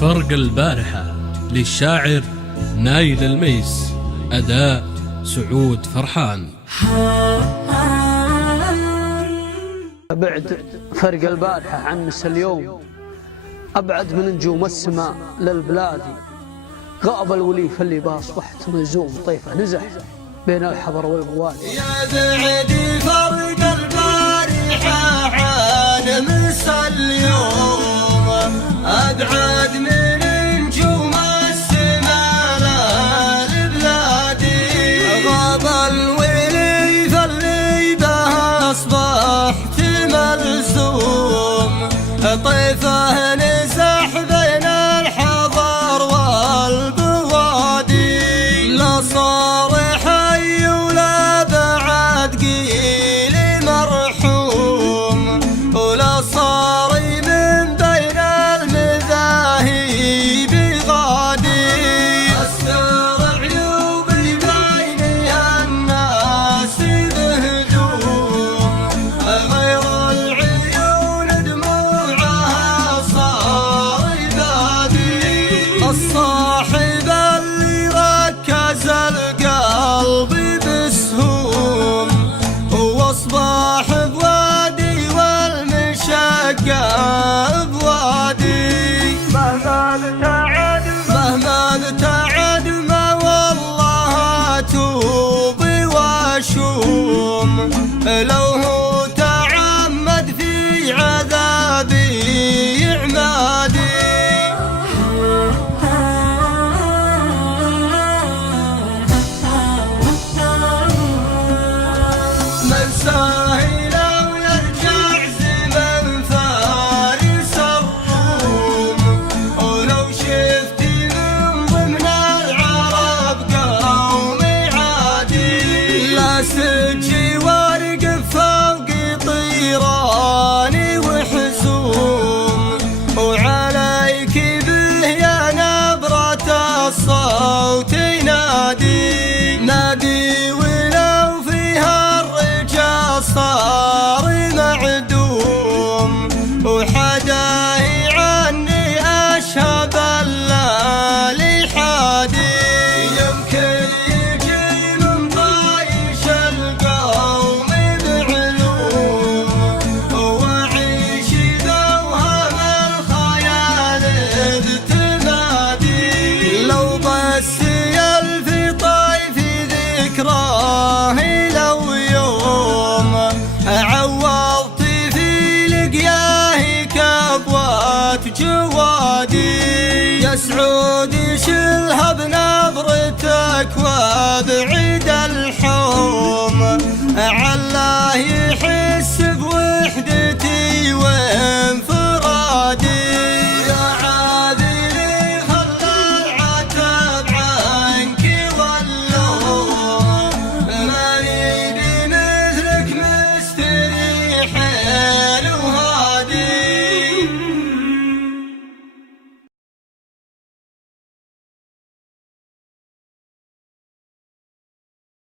فرق البارحة للشاعر نايل الميس، أداء سعود فرحان. أبعد فرق البارحة عن مس اليوم، أبعد من نجوم السماء للبلادي. غاب الوليف اللي باصبحت مهزوم، طيفه نزح بين الحضر والبوادي. يا بعد فرق البارحة عن مس اليوم، أبعد من نجوم السماء للبلادي. غاب الوليف اللي به أصبحت ملزوم، طيفه نزح بين الحضر والبوادي. لا صار حي ولا بعد قيل مرحوم، ولا صار من بين المذاهب غادي. أستر عيوبي بينها الناس بهدوم، غير العيون دموعها صار بادي. الصاحب اللي ركز القلب بسهوم، واصبح بوادي والمشقة بوادي. مهما ابتعد ما والله اتوب واشوم، لو هو تعمد في عذابي عمادي. من ساهل ويرجع زمن فارس الروم، ولو شفت من ضمن العرب قوم عادي. لا سجي وارقف فوق طيراني وحزوم، وعليك به يا نبرة الصوت نادي. نادي ولو فيها الرجال صار معدوم، وحداي عني أشهب الليالي حادي. يمكن يجي من ضايش القوم بعلوم، وأعيش دوهم الخيال إذ تنادي. لو بس يلفي طيف ذكراه لو يوم، عوضت في لقياه كبوات جوادي. يا سعود شلها بنبرتك وابعد الحوم، علاه يحب